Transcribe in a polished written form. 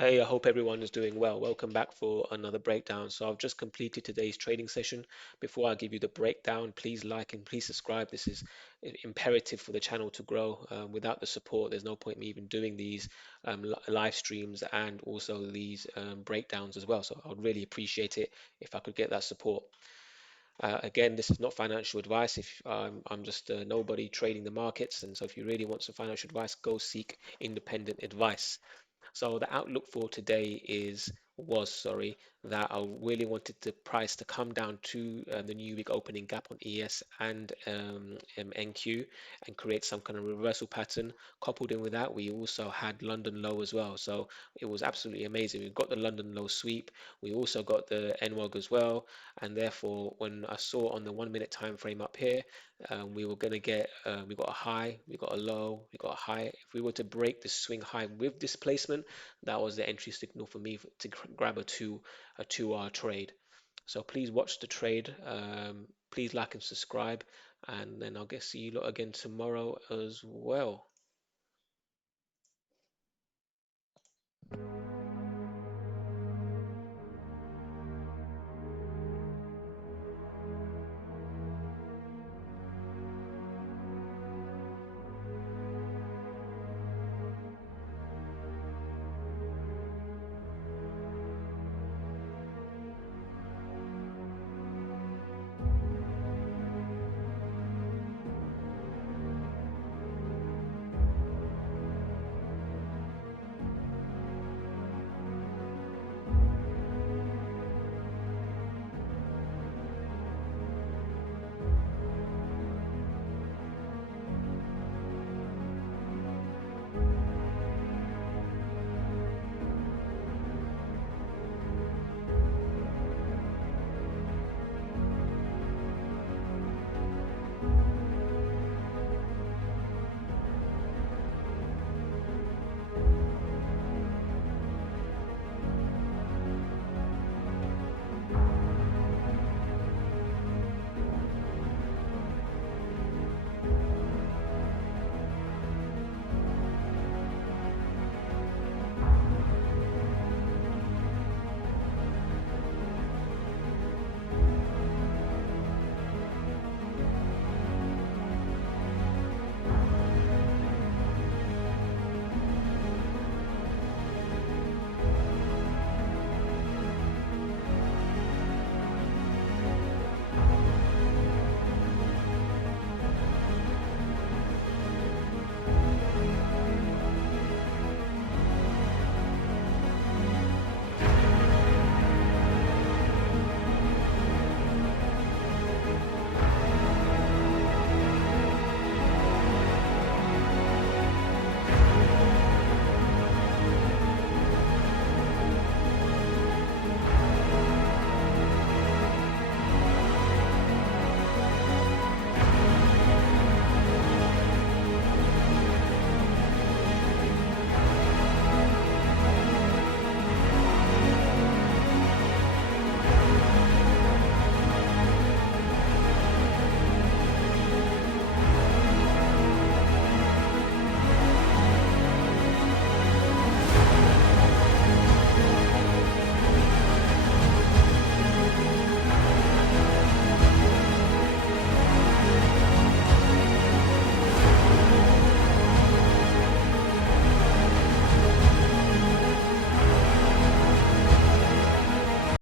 Hey, I hope everyone is doing well. Welcome back for another breakdown. So I've just completed today's trading session. Before I give you the breakdown, please like and please subscribe. This is imperative for the channel to grow. Without the support, there's no point me even doing these live streams and also these breakdowns as well. So I would really appreciate it if I could get that support. Again, this is not financial advice. If I'm just nobody trading the markets, and so if you really want some financial advice, go seek independent advice. So the outlook for today was that I really wanted the price to come down to the new week opening gap on ES and NQ and create some kind of reversal pattern. Coupled in with that, we also had London low as well. So it was absolutely amazing. We got the London low sweep. We also got the NWOG as well. And therefore, when I saw on the 1 minute time frame up here, we were going to get, we got a high, we got a low, we got a high. If we were to break the swing high with displacement, that was the entry signal for me to grab a 2 hour trade. So please watch the trade. Please like and subscribe, and then I'll get see you lot again tomorrow as well.